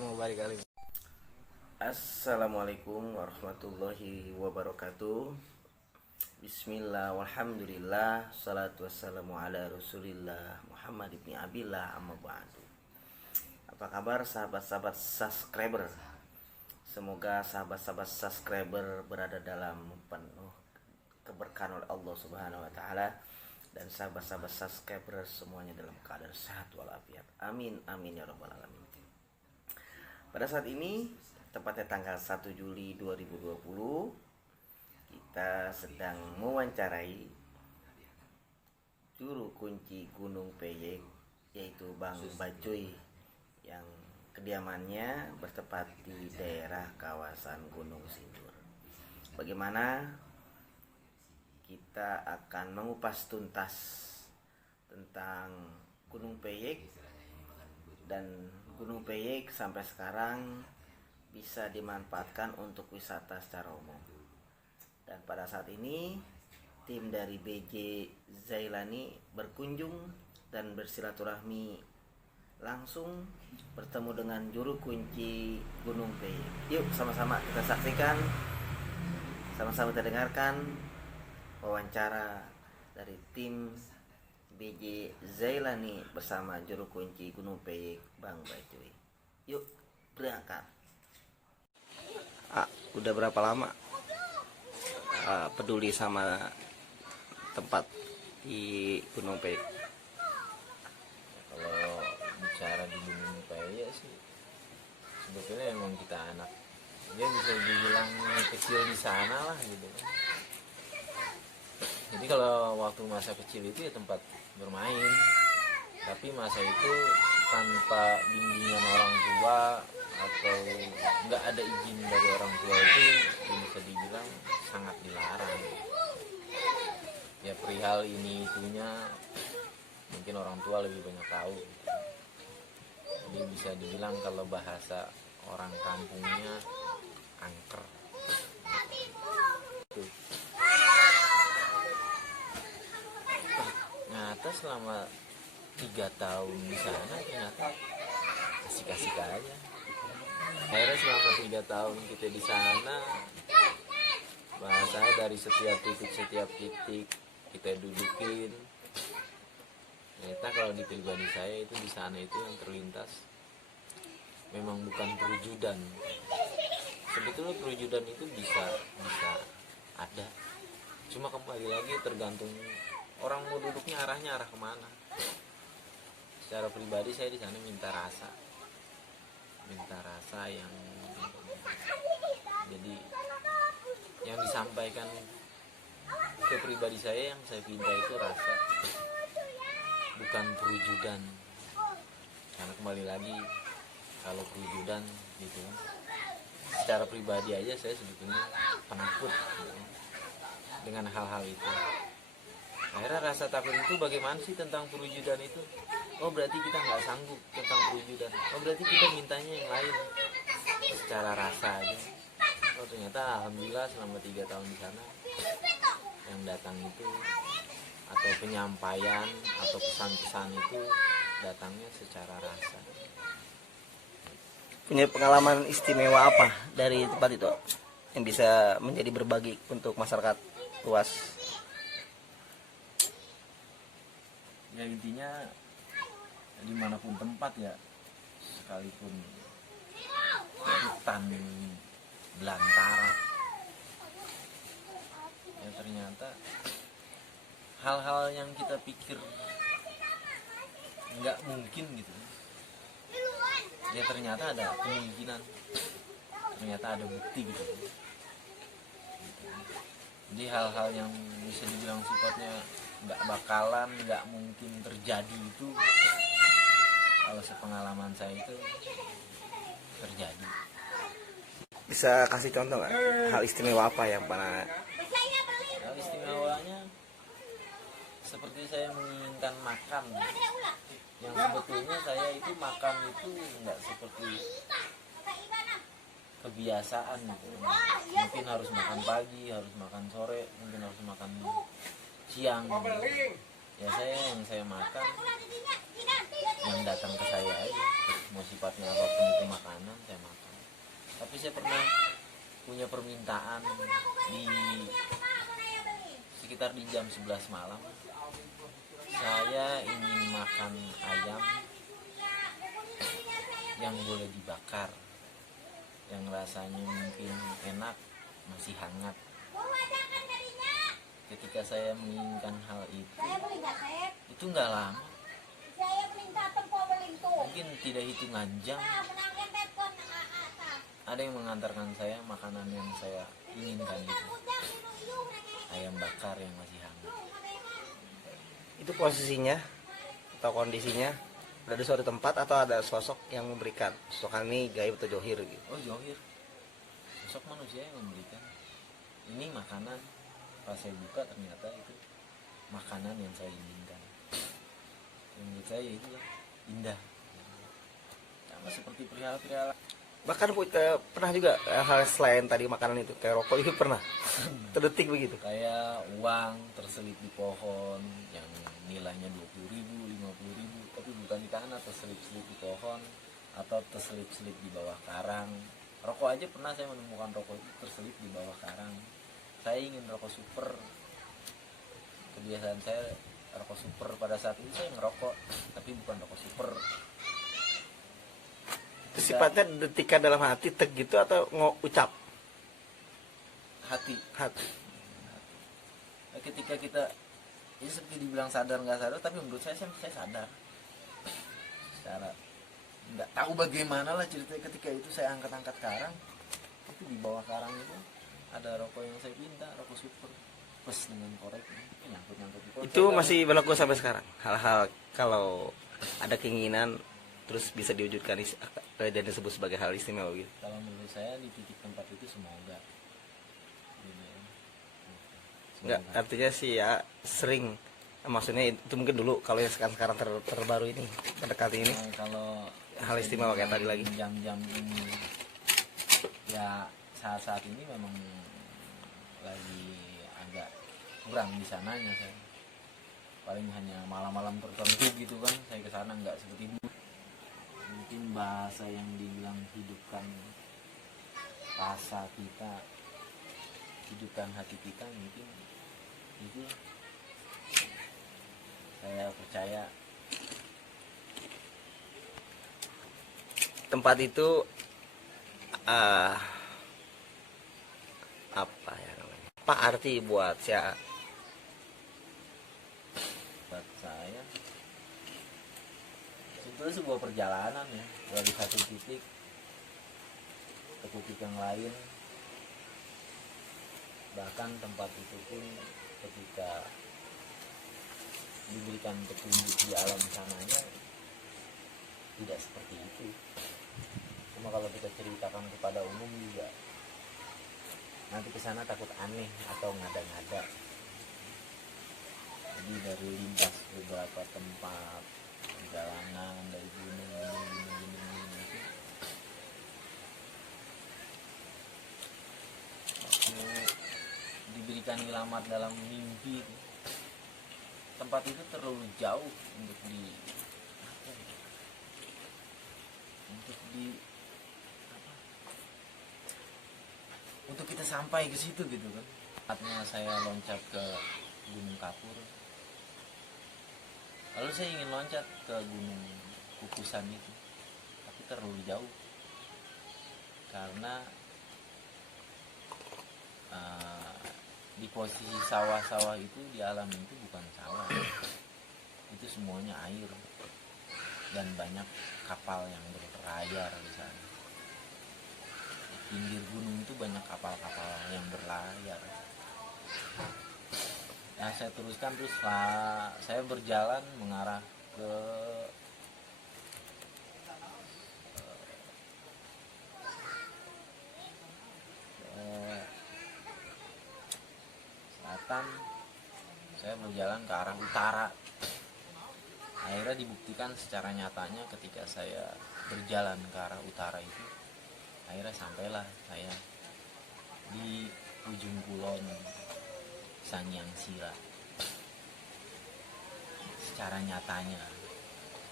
wabarakatuh. Assalamualaikum warahmatullahi wabarakatuh. Bismillah, walhamdulillah, salatu wassalamu ala rasulillah Muhammad ibn Abillah, amma ba'du. Apa kabar sahabat-sahabat subscriber? Semoga sahabat-sahabat subscriber berada dalam penuh keberkahan oleh Allah Subhanahu wa taala, dan sahabat-sahabat subscriber semuanya dalam keadaan sehat walafiat. Amin amin ya rabbal alamin. Pada saat ini tepatnya tanggal 1 Juli 2020, kita sedang mewawancarai juru kunci Gunung Peyek, yaitu Bang Bacuy, yang kediamannya bertempat di daerah kawasan Gunung Sindur. Bagaimana kita akan mengupas tuntas tentang Gunung Peyek, dan Gunung Peyek sampai sekarang bisa dimanfaatkan untuk wisata secara umum. Dan pada saat ini tim dari BJ Zailani berkunjung dan bersilaturahmi langsung bertemu dengan juru kunci Gunung Peyek. Yuk sama-sama kita saksikan, sama-sama kita dengarkan wawancara dari tim BJ Zailani bersama juru kunci Gunung Peyek, Bang Bacuy. Yuk berangkat. Udah berapa lama peduli sama tempat di Gunung Peyek? Kalau bicara di Gunung Peyek sih, sebetulnya emang kita anak, dia bisa dibilang kecil di sana lah gitu. Jadi kalau waktu masa kecil itu ya tempat bermain, tapi masa itu tanpa bimbingan orang tua atau nggak ada izin dari orang tua itu bisa dibilang sangat dilarang. Ya perihal ini itunya mungkin orang tua lebih banyak tahu. Jadi bisa dibilang kalau bahasa orang kampungnya angker. Ternyata selama 3 tahun di sana ternyata asik-asik aja. Akhirnya selama 3 tahun kita di sana, bahasanya dari setiap titik kita dudukin. Ternyata kalau di pribadi saya itu di sana itu yang terlintas memang bukan perwujudan. Sebetulnya perwujudan itu bisa ada, cuma kembali lagi tergantung orang mau duduknya arahnya arah kemana. Secara pribadi saya di sana minta rasa yang jadi yang disampaikan ke pribadi saya, yang saya pinta itu rasa, bukan perwujudan. Karena kembali lagi kalau perwujudan gitu, secara pribadi aja saya sebetulnya penakut gitu, dengan hal-hal itu. Akhirnya rasa takut itu bagaimana sih tentang perwujudan itu? Oh berarti kita nggak sanggup tentang perwujudan. Oh berarti kita mintanya yang lain, secara rasa aja. Oh ternyata alhamdulillah selama 3 tahun di sana yang datang itu atau penyampaian atau pesan-pesan itu datangnya secara rasa. Punya pengalaman istimewa apa dari tempat itu yang bisa menjadi berbagi untuk masyarakat luas? Ya intinya dimanapun tempat ya, sekalipun hutan belantara, ya ternyata hal-hal yang kita pikir nggak mungkin gitu, ya ternyata ada kemungkinan, ternyata ada bukti gitu. Jadi hal-hal yang bisa dibilang sifatnya nggak bakalan, nggak mungkin terjadi itu, kalau sepengalaman saya itu terjadi. Bisa kasih contoh nggak hal istimewa apa yang pernah? Hal istimewanya seperti saya menginginkan makan, yang sebetulnya saya itu makan itu nggak seperti kebiasaan gitu. Mungkin harus makan pagi, harus makan sore, mungkin harus makan siang. ya saya makan yang datang ke saya aja, mau sifatnya apapun itu makanan saya makan. Tapi saya pernah punya permintaan di sekitar di jam 11 malam, saya ingin makan ayam yang boleh dibakar, yang rasanya mungkin enak, masih hangat. Ketika saya menginginkan hal itu nggak lama, mungkin tidak hitungan jam, ada yang mengantarkan saya makanan yang saya inginkan itu, ayam bakar yang masih hangat. Itu posisinya atau kondisinya ada di suatu tempat atau ada sosok yang memberikan? Sosok ini gaib atau johir gitu? Oh, johir, sosok manusia yang memberikan. Ini makanan, pas saya buka ternyata itu makanan yang saya inginkan. Yang menurut saya itu indah, sama seperti perihal-perihal. Bahkan pernah juga hal selain tadi makanan itu, kayak rokok itu pernah terdetik begitu. Kayak uang terselip di pohon yang nilainya 20.000, 50.000, tapi bukan di tanah, terselip-selip di pohon atau terselip-selip di bawah karang. Rokok aja pernah saya menemukan rokok itu terselip di bawah karang. Saya ingin rokok super. Kebiasaan saya rokok super, pada saat itu saya ngerokok, tapi bukan rokok super. Itu sifatnya detikan dalam hati tek gitu atau ucap? Hati. Hati. Ketika kita, ya seperti dibilang sadar nggak sadar, tapi menurut saya sadar. Secara nggak tahu bagaimana lah ceritanya, ketika itu saya angkat karang, itu di bawah karang itu ada rokok yang saya pinta, rokok super plus dengan korek, nyangkut di korek. Itu masih berlaku sampai sekarang. Hal-hal kalau ada keinginan terus bisa diwujudkan dan disebut sebagai hal istimewa gitu. Kalau menurut saya di titik tempat itu semoga. Enggak, artinya sih ya sering, maksudnya itu mungkin dulu, kalau yang sekarang terbaru ini mendekati ini kalau hal istimewa kayak tadi lagi. Jam-jam ini ya saat-saat ini memang lagi agak kurang di sananya saya. Paling hanya malam-malam tertentu gitu kan saya ke sana, nggak seperti dulu. Mungkin bahasa yang dibilang hidupkan rasa kita, hidupkan hati kita, mungkin itu saya percaya. Tempat itu apa ya namanya? Apa arti buat saya? Buat saya sebetulnya sebuah perjalanan ya, dari satu titik ke titik yang lain. Bahkan tempat itu pun ketika diberikan petunjuk di alam sananya tidak seperti itu. Cuma kalau kita ceritakan kepada umum juga nanti kesana takut aneh atau ngada-ngada. Jadi dari lintas beberapa tempat perjalanan dari gunung itu, waktu diberikan ilamat dalam mimpi itu, tempat itu terlalu jauh untuk untuk kita sampai ke situ gitu kan. Saatnya saya loncat ke Gunung Kapur, lalu saya ingin loncat ke Gunung Kukusan itu, tapi terlalu jauh karena di posisi sawah-sawah itu, di alam itu bukan sawah, itu semuanya air dan banyak kapal yang berlayar di sana. Di pinggir gunung itu banyak kapal-kapal yang berlayar. Nah, saya teruskan, terus saya berjalan mengarah ke selatan. Saya berjalan ke arah utara. Akhirnya dibuktikan secara nyatanya ketika saya berjalan ke arah utara itu, akhirnya sampailah saya di ujung kulon Sanyang Sira. secara nyatanya.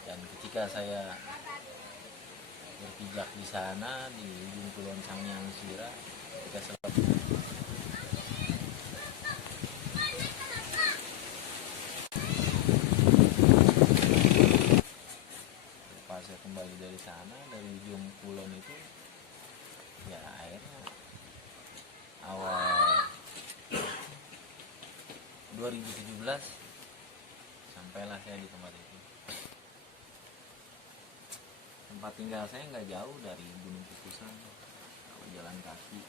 Dan ketika saya berpijak di sana di ujung Kulon Sanghyang Sira, ketika pas saya kembali dari sana, dari ujung kulon itu, ya akhirnya awal 2017 sampailah saya di tempat itu. Tempat tinggal saya nggak jauh dari Gunung Kukusan, kalau jalan kaki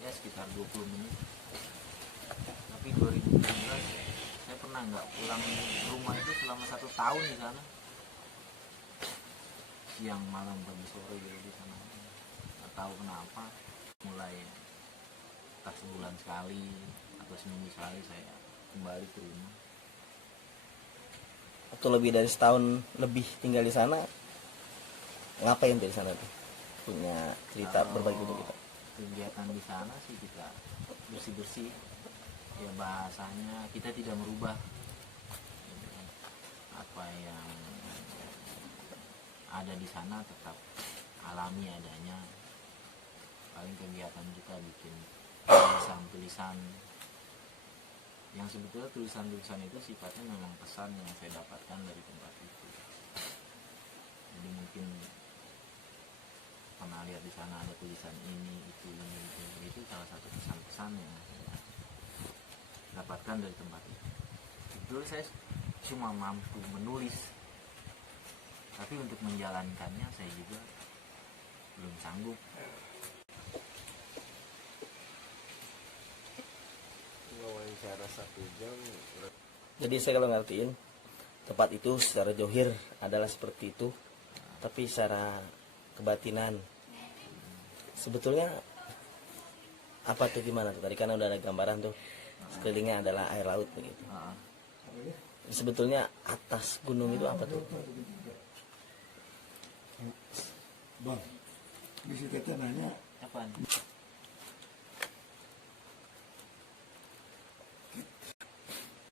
ya sekitar 20 menit. Tapi 2017 saya pernah nggak pulang rumah itu selama 1 tahun di sana, siang malam pagi sore gitu di sana. Nggak tahu kenapa, mulai entah sebulan sekali atau seminggu sekali saya kembali ke rumah. Atau lebih dari setahun lebih tinggal di sana, ngapain dari sana tuh? Punya cerita berbagi untuk kita. Kegiatan di sana sih kita bersih-bersih, ya bahasanya kita tidak merubah apa yang ada di sana, tetap alami adanya. Paling kegiatan kita bikin tulisan-tulisan yang sebetulnya tulisan-tulisan itu sifatnya memang pesan yang saya dapatkan dari tempat itu. Jadi mungkin pernah lihat di sana ada tulisan ini itu salah satu pesan-pesan yang saya dapatkan dari tempat itu. Sebetulnya saya cuma mampu menulis, tapi untuk menjalankannya saya juga belum sanggup. Wawancara 1 jam. Jadi saya kalau ngertiin, tempat itu secara johir adalah seperti itu, tapi secara kebatinan sebetulnya apa tuh, gimana tuh? Tadi kan udah ada gambaran tuh, sekelilingnya adalah air laut begitu. Sebetulnya atas gunung itu apa tuh? Bang, bisa kita nanya Apaan?